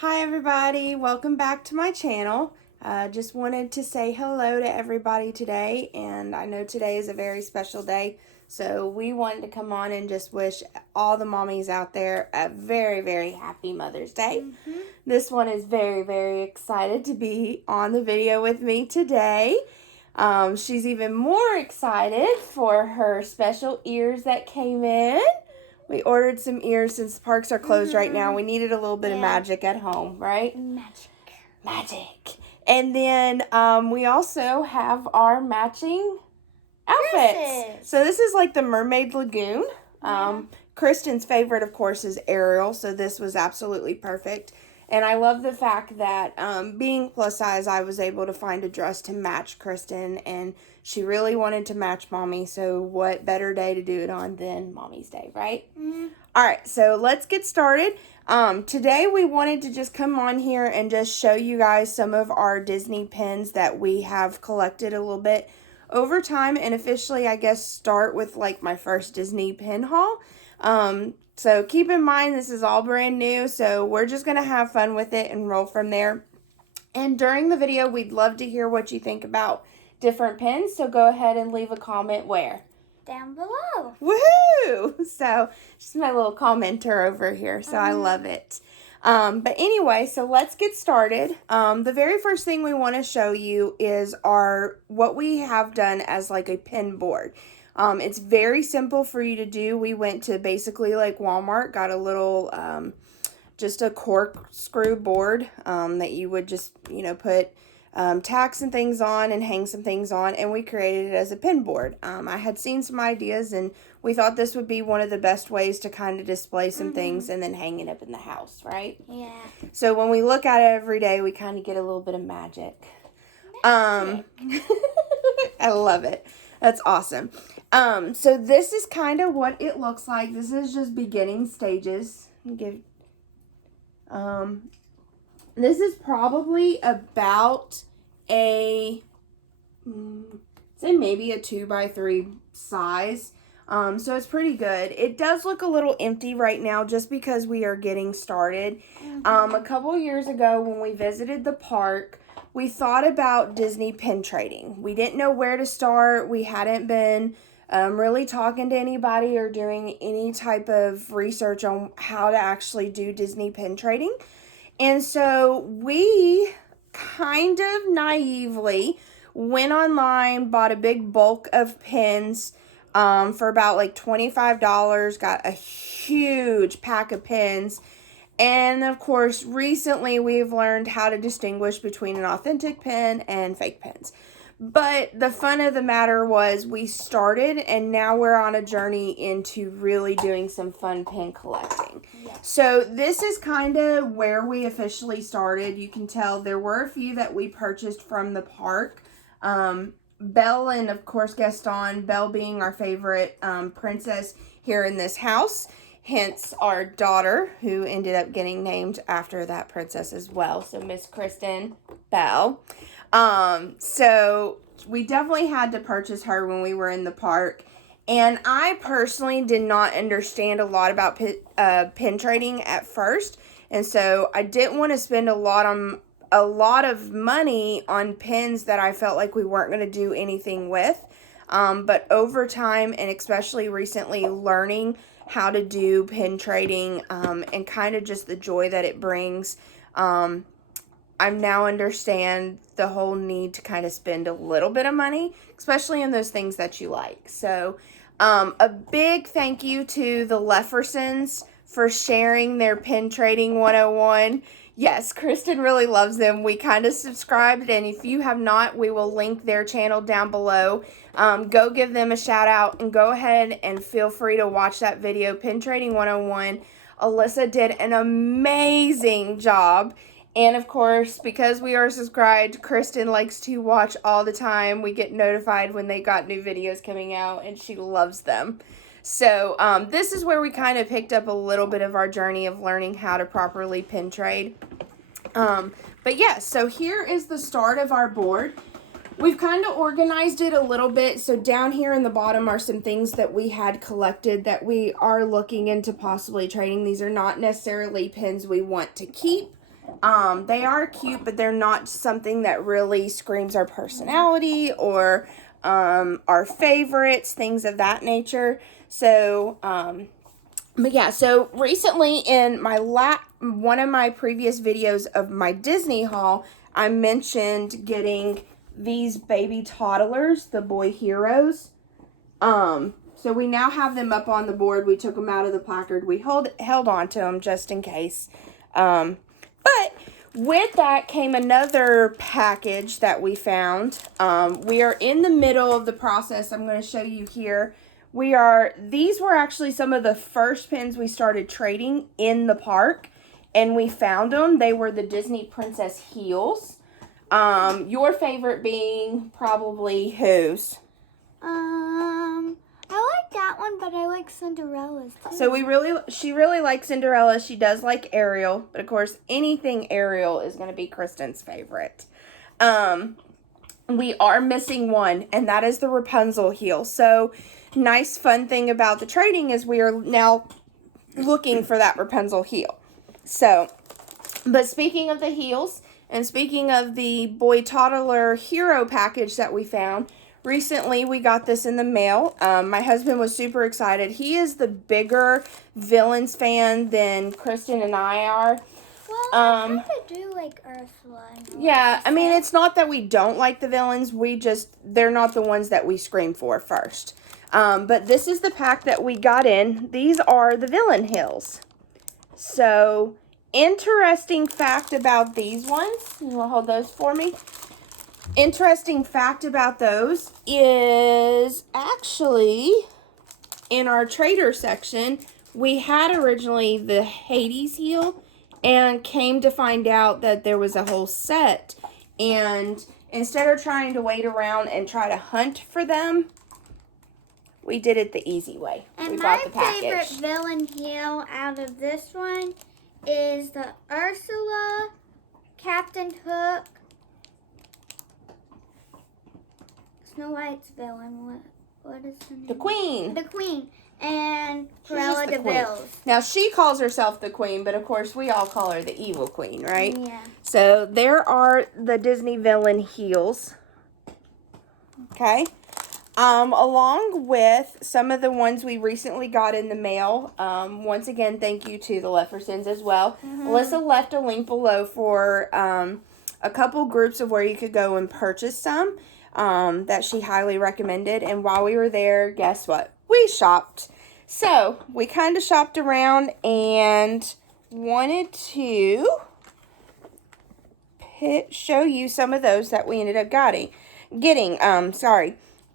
Hi everybody, welcome back to my channel. Just wanted to say hello to everybody today, and I know today is a very special day, so we wanted to come on and just wish all the mommies out there a very, very happy Mother's Day. This one is very, very excited to be on the video with me today. She's even more excited for her special ears that came in. We ordered some ears since the parks are closed right now. We needed a little bit of magic at home, right? Magic. And then we also have our matching outfits. So this is like the Mermaid Lagoon. Kristen's favorite, of course, is Ariel, so this was absolutely perfect. And I love the fact that being plus size, I was able to find a dress to match Kristen, and she really wanted to match Mommy, so what better day to do it on than Mommy's Day, right? All right, so let's get started. Today we wanted to just come on here and just show you guys some of our Disney pins that we have collected a little bit over time, and officially, I guess, start with like my first Disney pin haul. So keep in mind, this is all brand new, so we're just going to have fun with it and roll from there. And during the video, we'd love to hear what you think about different pins, so go ahead and leave a comment where? Down below. Woohoo! So, she's my little commenter over here, so I love it. But anyway, so let's get started. The very first thing we want to show you is what we have done as like a pin board. It's very simple for you to do. We went to basically like Walmart, got a little, just a corkscrew board that you would just, put tacks and things on and hang some things on, and we created it as a pin board. I had seen some ideas, and we thought this would be one of the best ways to kind of display some things and then hang it up in the house, right? Yeah. So when we look at it every day, we kind of get a little bit of magic. I love it. That's awesome. So this is kind of what it looks like. This is just beginning stages. This is probably about say maybe a 2x3 size. So it's pretty good. It does look a little empty right now just because we are getting started. A couple years ago when we visited the park, we thought about Disney pin trading. We didn't know where to start. We hadn't been really talking to anybody or doing any type of research on how to actually do Disney pin trading. And so we kind of naively went online, bought a big bulk of pins for about like $25, got a huge pack of pins. And of course, recently we've learned how to distinguish between an authentic pin and fake pins. But the fun of the matter was we started, and now we're on a journey into really doing some fun pin collecting. Yes. So this is kind of where we officially started. You can tell there were a few that we purchased from the park. Belle and, of course, Gaston. Belle being our favorite princess here in this house. Hence our daughter, who ended up getting named after that princess as well. So Miss Kristen Belle. So we definitely had to purchase her when we were in the park. And I personally did not understand a lot about pin trading at first. And so I didn't want to spend a lot of money on pins that I felt like we weren't going to do anything with. But over time, and especially recently, learning how to do pin trading and kind of just the joy that it brings, I now understand the whole need to kind of spend a little bit of money, especially in those things that you like. So a big thank you to the Leffersons for sharing their pin trading 101. Yes, Kristen really loves them. We kind of subscribed, and if you have not, we will link their channel down below. Go give them a shout out, and go ahead and feel free to watch that video, Pin Trading 101. Alyssa did an amazing job. And of course, because we are subscribed, Kristen likes to watch all the time. We get notified when they got new videos coming out, and she loves them. So this is where we kind of picked up a little bit of our journey of learning how to properly pin trade. But yeah, so here is the start of our board. We've kind of organized it a little bit. So down here in the bottom are some things that we had collected that we are looking into possibly trading. These are not necessarily pins we want to keep. They are cute, but they're not something that really screams our personality or our favorites, things of that nature. So, but yeah, so recently in my one of my previous videos of my Disney haul, I mentioned getting these baby toddlers, the boy heroes. So we now have them up on the board. We took them out of the placard. We held on to them just in case. But with that came another package that we found. We are in the middle of the process. I'm going to show you here. These were actually some of the first pins we started trading in the park, and we found them. They were the Disney Princess heels. Your favorite being probably whose? I like that one, but I like Cinderella's too. So she really likes Cinderella. She does like Ariel, but of course anything Ariel is going to be Kristen's favorite. We are missing one, and that is the Rapunzel heel. So nice fun thing about the trading is we are now looking for that Rapunzel heel. So, but speaking of the heels, and speaking of the boy toddler hero package that we found, recently we got this in the mail. My husband was super excited. He is the bigger Villains fan than Kristen and I are. Well, I kind of do like Ursula. Yeah, I mean, it's not that we don't like the villains. They're not the ones that we scream for first. But this is the pack that we got in. These are the villain heels. So, interesting fact about these ones. You want to hold those for me? Interesting fact about those is actually in our trader section, we had originally the Hades heel and came to find out that there was a whole set. And instead of trying to wait around and try to hunt for them, we did it the easy way. And we my bought the package. favorite villain heel out of this one is the Ursula, Captain Hook, Snow White's villain. What is her name? The Queen. The Queen. And Cruella de Vil. Now, she calls herself the Queen, but of course we all call her the evil Queen, right? Yeah. So there are the Disney villain heels. Okay. Along with some of the ones we recently got in the mail. Once again, thank you to the Leffersons as well. Alyssa left a link below for a couple groups of where you could go and purchase some that she highly recommended. And while we were there, guess what? We shopped. So we kind of shopped around and wanted to show you some of those that we ended up getting.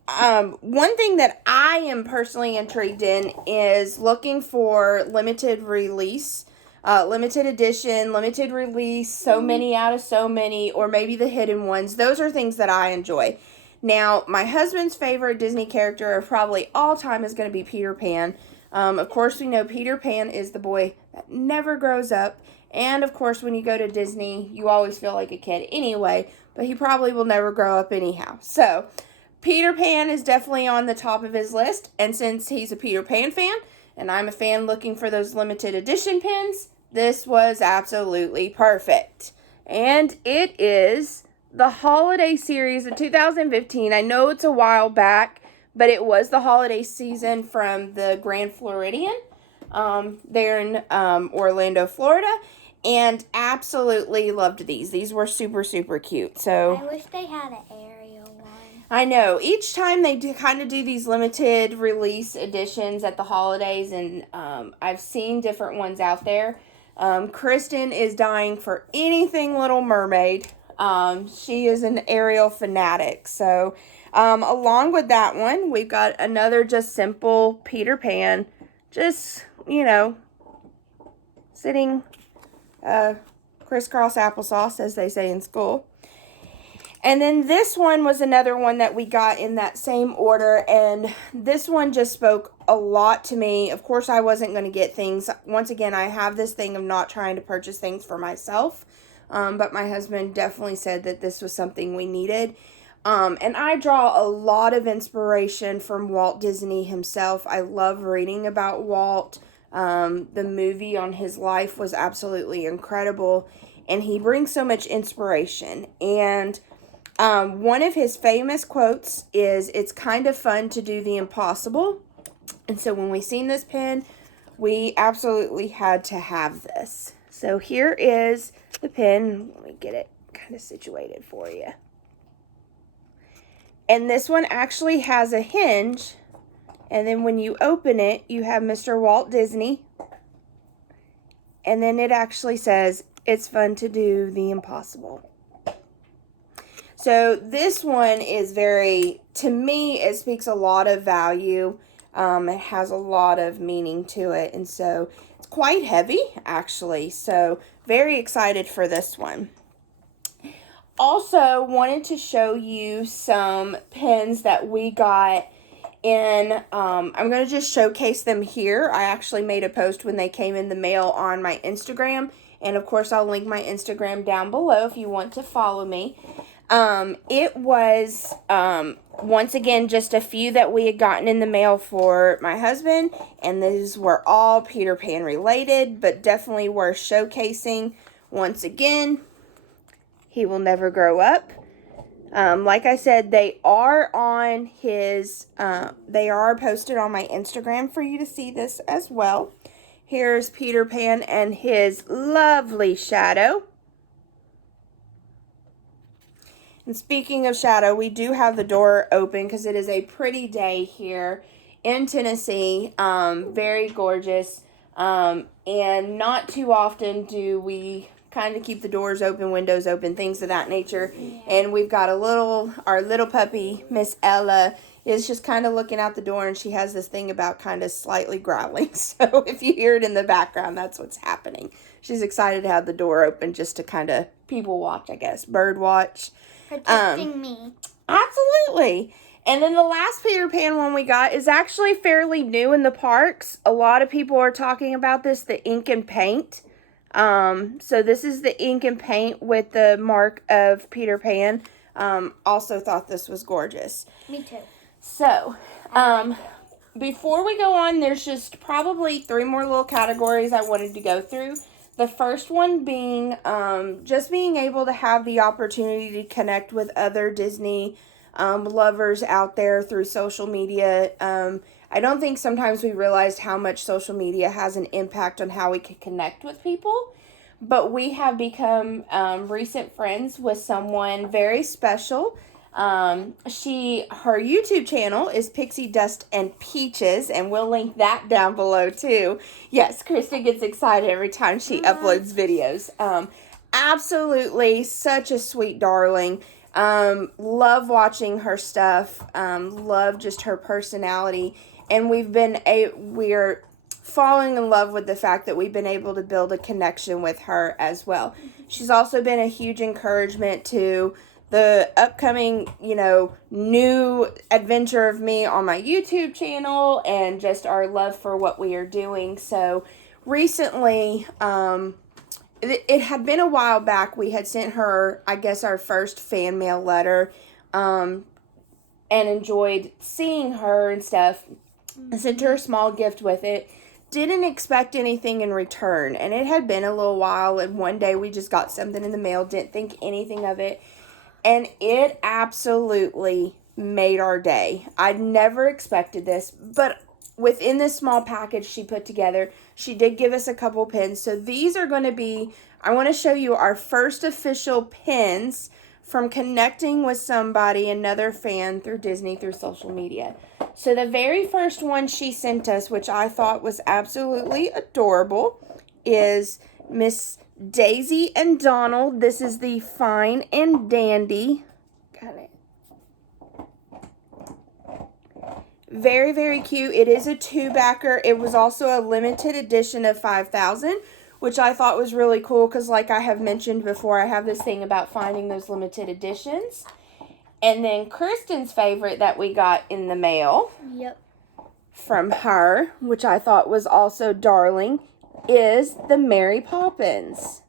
One thing that I am personally intrigued in is looking for limited release, limited edition, limited release, so many out of so many, or maybe the hidden ones. Those are things that I enjoy. Now, my husband's favorite Disney character of probably all time is going to be Peter Pan. Of course, we know Peter Pan is the boy that never grows up. And, of course, when you go to Disney, you always feel like a kid anyway. But he probably will never grow up anyhow. So, Peter Pan is definitely on the top of his list. And since he's a Peter Pan fan, and I'm a fan looking for those limited edition pins, this was absolutely perfect. And it is the holiday series of 2015. I know it's a while back, but it was the holiday season from the Grand Floridian there in Orlando, Florida, and absolutely loved these. These were super, super cute. So I wish they had an Ariel one. I know. Each time they kind of do these limited release editions at the holidays, and I've seen different ones out there. Kristen is dying for anything Little Mermaid. She is an Ariel fanatic. So, along with that one, we've got another just simple Peter Pan. Just, sitting crisscross applesauce, as they say in school. And then this one was another one that we got in that same order. And this one just spoke a lot to me. Of course, I wasn't going to get things. Once again, I have this thing of not trying to purchase things for myself. But my husband definitely said that this was something we needed. And I draw a lot of inspiration from Walt Disney himself. I love reading about Walt. The movie on his life was absolutely incredible, and he brings so much inspiration. And one of his famous quotes is, "It's kind of fun to do the impossible." And so when we seen this pin, we absolutely had to have this. So here is the pin. Let me get it kind of situated for you. And this one actually has a hinge. And then when you open it, you have Mr. Walt Disney. And then it actually says, "It's fun to do the impossible." So this one is very, to me, it speaks a lot of value. It has a lot of meaning to it. And so it's quite heavy, actually. So very excited for this one. Also wanted to show you some pins that we got in. I'm going to just showcase them here. I actually made a post when they came in the mail on my Instagram. And of course, I'll link my Instagram down below if you want to follow me. It was, once again, just a few that we had gotten in the mail for my husband, and these were all Peter Pan related, but definitely worth showcasing. Once again, he will never grow up. Like I said, they are on his, they are posted on my Instagram for you to see this as well. Here's Peter Pan and his lovely shadow. And speaking of shadow, we do have the door open because it is a pretty day here in Tennessee. Very gorgeous. And not too often do we kind of keep the doors open, windows open, things of that nature. Yeah. And we've got our little puppy, Miss Ella, is just kind of looking out the door, and she has this thing about kind of slightly growling. So if you hear it in the background, that's what's happening. She's excited to have the door open just to kind of people watch, I guess, bird watch. Protecting me. Absolutely. And then the last Peter Pan one we got is actually fairly new in the parks. A lot of people are talking about this, the ink and paint. So this is the ink and paint with the mark of Peter Pan. Also thought this was gorgeous. Me too. So, before we go on, there's just probably 3 more little categories I wanted to go through. The first one being just being able to have the opportunity to connect with other Disney lovers out there through social media. I don't think sometimes we realize how much social media has an impact on how we can connect with people. But we have become recent friends with someone very special. Her YouTube channel is PixieDust Peaches, and we'll link that down below too. Yes, Kristen gets excited every time she uploads videos. Absolutely such a sweet darling. Love watching her stuff. Love just her personality, and we're falling in love with the fact that we've been able to build a connection with her as well. She's also been a huge encouragement to the upcoming, new adventure of me on my YouTube channel, and just our love for what we are doing. So recently, it had been a while back, we had sent her, I guess, our first fan mail letter, and enjoyed seeing her and stuff. I sent her a small gift with it. Didn't expect anything in return, and it had been a little while, and one day we just got something in the mail, didn't think anything of it. And it absolutely made our day. I'd never expected this, but within this small package she put together, she did give us a couple pins. So these are going to be, I want to show you our first official pins from connecting with somebody, another fan through Disney, through social media. So the very first one she sent us, which I thought was absolutely adorable, is Miss Daisy and Donald. This is the Fine and Dandy. Got it. Very, very cute. It is a 2-backer. It was also a limited edition of 5,000, which I thought was really cool because, like I have mentioned before, I have this thing about finding those limited editions. And then Kristen's favorite that we got in the mail from her, which I thought was also darling, is the Mary Poppins.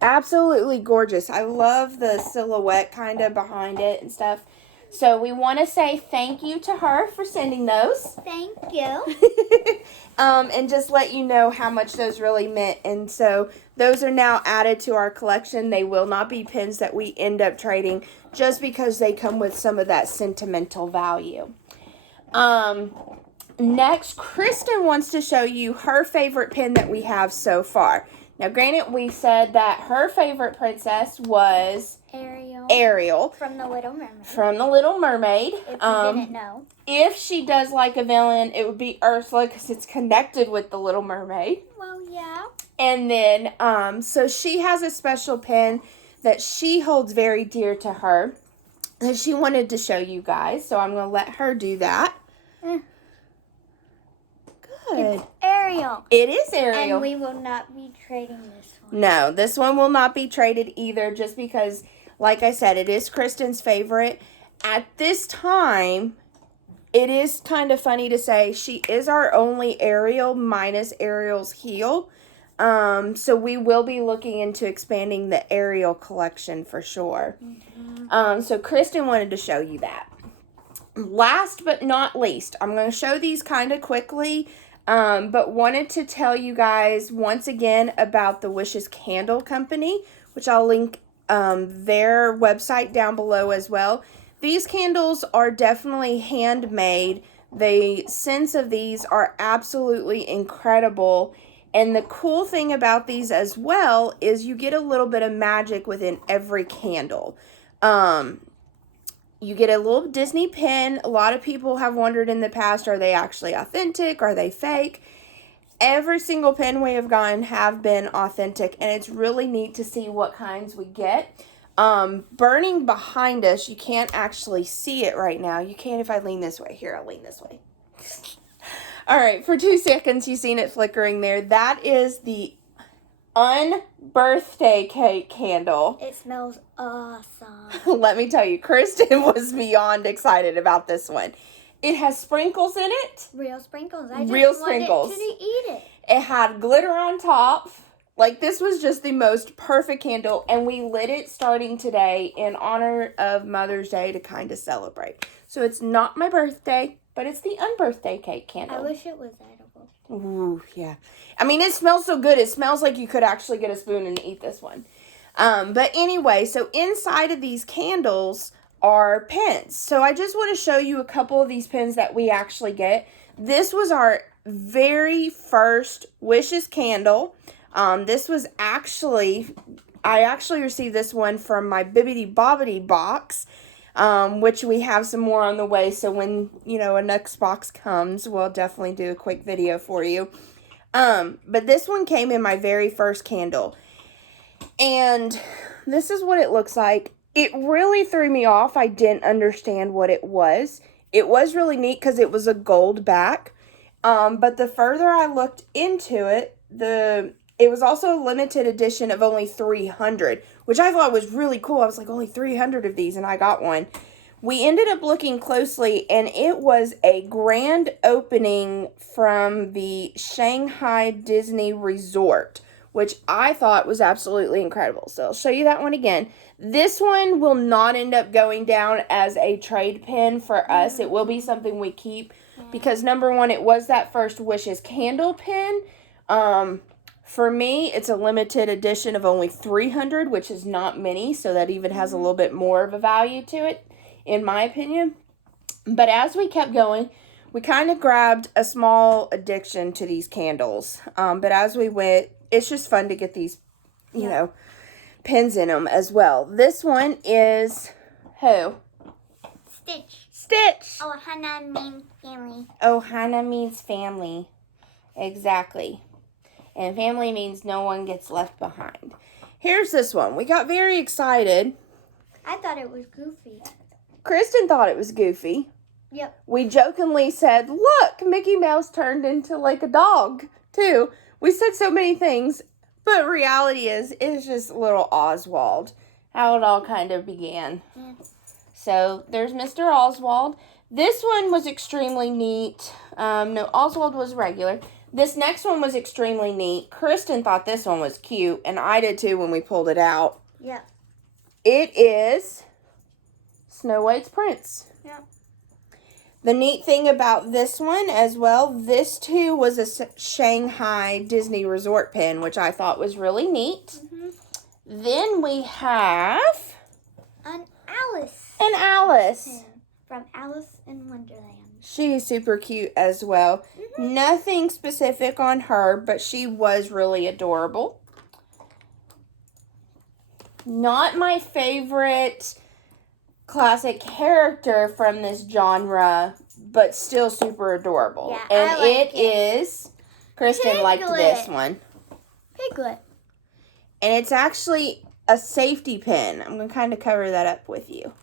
Absolutely gorgeous. I love the silhouette kind of behind it and stuff. So we want to say thank you to her for sending those. Thank you. And just let you know how much those really meant. And so those are now added to our collection. They will not be pins that we end up trading just because they come with some of that sentimental value. Next, Kristen wants to show you her favorite pin that we have so far. Now, granted, we said that her favorite princess was Ariel. From The Little Mermaid. From The Little Mermaid. If you didn't know. If she does like a villain, it would be Ursula because it's connected with The Little Mermaid. Well, yeah. And then, so she has a special pin that she holds very dear to her that she wanted to show you guys. So I'm going to let her do that. Good. It's Ariel. It is Ariel. And we will not be trading this one. No, this one will not be traded either just because, like I said, it is Kristen's favorite. At this time, it is kind of funny to say she is our only Ariel minus Ariel's heel. So we will be looking into expanding the Ariel collection for sure. Mm-hmm. So Kristen wanted to show you that. Last but not least, I'm going to show these kind of quickly. But wanted to tell you guys once again about the Wishes Candle Company, which I'll link their website down below as well. These candles are definitely handmade. The scents of these are absolutely incredible. And the cool thing about these as well is you get a little bit of magic within every candle. You get a little Disney pin. A lot of people have wondered in the past, are they actually authentic? Are they fake? Every single pin we have gotten have been authentic, and it's really neat to see what kinds we get. Burning behind us, you can't actually see it right now. You can if I lean this way. Here, I'll lean this way. All right, for 2 seconds, you've seen it flickering there. That is the unbirthday cake candle. It smells awesome. Let me tell you, Kristen was beyond excited about this one. It has sprinkles in it. Real sprinkles. I just sprinkles. wanted to eat it. It had glitter on top. Like, this was just the most perfect candle, and we lit it starting today in honor of Mother's Day to kind of celebrate. So it's not my birthday, but it's the unbirthday cake candle. I wish it was edible. Ooh, yeah. I mean, it smells so good. It smells like you could actually get a spoon and eat this one. But anyway, so inside of these candles are pins. So I just want to show you a couple of these pins that we actually get. This was our very first Wishes candle. This was actually, I actually received this one from my Bibbidi Bobbidi box, which we have some more on the way. So when, a next box comes, we'll definitely do a quick video for you. But this one came in my very first candle. And this is what it looks like. It really threw me off. I didn't understand what it was. It was really neat because it was a gold back. But the further I looked into it, it was also a limited edition of only 300, which I thought was really cool. I was like, only 300 of these, and I got one. We ended up looking closely, and it was a grand opening from the Shanghai Disney Resort, which I thought was absolutely incredible. So I'll show you that one again. This one will not end up going down as a trade pin for us. It will be something we keep because, number one, it was that first Wishes candle pin. For me, it's a limited edition of only 300, which is not many, so that even has a little bit more of a value to it, in my opinion. But as we kept going, we kind of grabbed a small addiction to these candles. But as we went, it's just fun to get these, pins in them as well. This one is who? Stitch. Stitch. Ohana means family. Ohana means family. Exactly. And family means no one gets left behind. Here's this one. We got very excited. I thought it was goofy. Kristen thought it was goofy. Yep. We jokingly said, look, Mickey Mouse turned into like a dog, too. We said so many things, but reality is, it's just little Oswald. How it all kind of began. Yeah. So, there's Mr. Oswald. This one was extremely neat. No, Oswald was regular. This next one was extremely neat. Kristen thought this one was cute, and I did too when we pulled it out. Yeah. It is Snow White's prince. Yeah. The neat thing about this one as well, this too was a Shanghai Disney Resort pin, which I thought was really neat. Then we have An Alice. an Alice. Pin from Alice in Wonderland. She's super cute as well. Nothing specific on her, but she was really adorable. Not my favorite classic character from this genre, but still super adorable. Yeah, and I like it is, Kristen liked this Piglet. one. Piglet. And it's actually a safety pin. I'm going to kind of cover that up with you.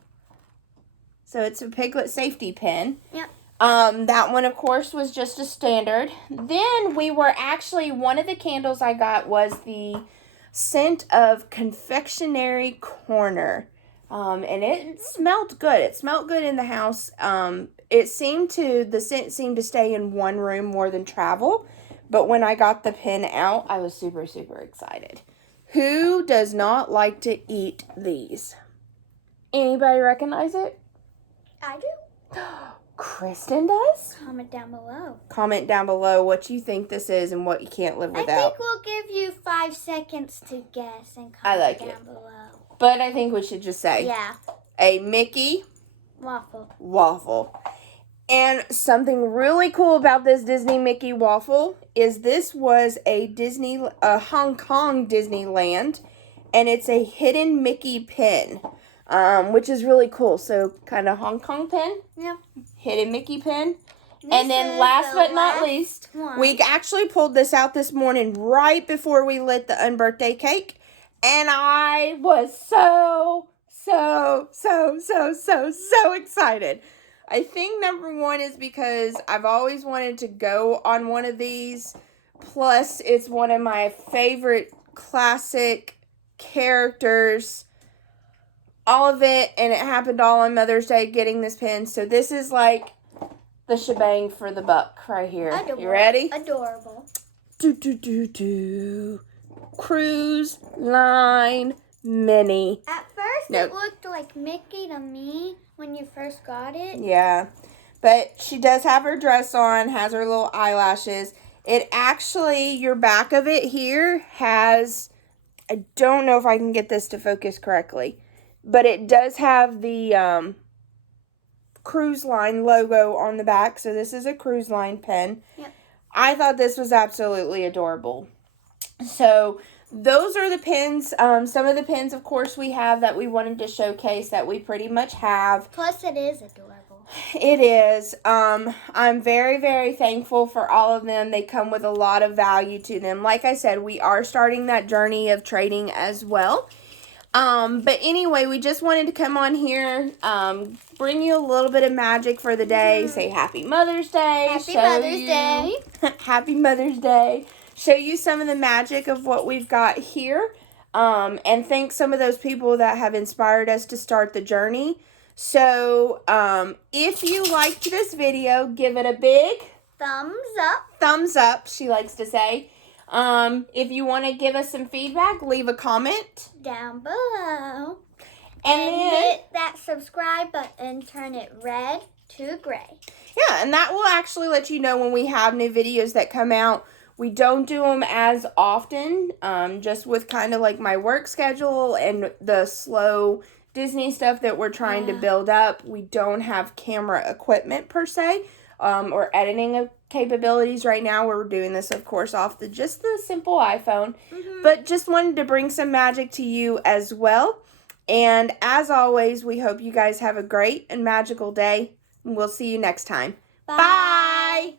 So it's a Piglet safety pin. Yep. That one, of course, was just a standard. Then we were actually, one of the candles I got was the scent of Confectionery Corner. And it smelled good. It smelled good in the house. The scent seemed to stay in one room more than travel. But when I got the pin out, I was super, super excited. Who does not like to eat these? Anybody recognize it? I do. Kristen does? Comment down below. Comment down below what you think this is and what you can't live without. I think we'll give you 5 seconds to guess and comment down below. But I think we should just say a Mickey waffle. And something really cool about this Disney Mickey waffle is this was a Hong Kong Disneyland, and it's a hidden Mickey pin, which is really cool. So kind of Hong Kong pin, hidden Mickey pin. And then last but not least, we actually pulled this out this morning right before we lit the unbirthday cake. And I was so excited. I think number one is because I've always wanted to go on one of these. Plus, it's one of my favorite classic characters. All of it. And it happened all on Mother's Day getting this pin. So this is like the shebang for the buck right here. Adorable. You ready? Adorable. Cruise Line Mini. At first, it looked like Mickey to me when you first got it. Yeah, but she does have her dress on, has her little eyelashes. It actually, your back of it here has, I don't know if I can get this to focus correctly, but it does have the cruise line logo on the back. So this is a cruise line pin. Yep. I thought this was absolutely adorable. So those are the pins. Some of the pins, of course, we have that we wanted to showcase that we pretty much have. Plus, it is adorable. It is. I'm very, very thankful for all of them. They come with a lot of value to them. Like I said, we are starting that journey of trading as well. But anyway, we just wanted to come on here, bring you a little bit of magic for the day. Say Happy Mother's Day. Happy Mother's Day. Happy Mother's Day. Show you some of the magic of what we've got here. And thank some of those people that have inspired us to start the journey. So, if you liked this video, give it a big thumbs up. Thumbs up, she likes to say. If you want to give us some feedback, leave a comment down below. And then hit that subscribe button, turn it red to gray. Yeah, and that will actually let you know when we have new videos that come out. We don't do them as often, just with kind of like my work schedule and the slow Disney stuff that we're trying to build up. We don't have camera equipment per se, or editing capabilities right now. We're doing this, of course, off just the simple iPhone. But just wanted to bring some magic to you as well. And as always, we hope you guys have a great and magical day. And we'll see you next time. Bye.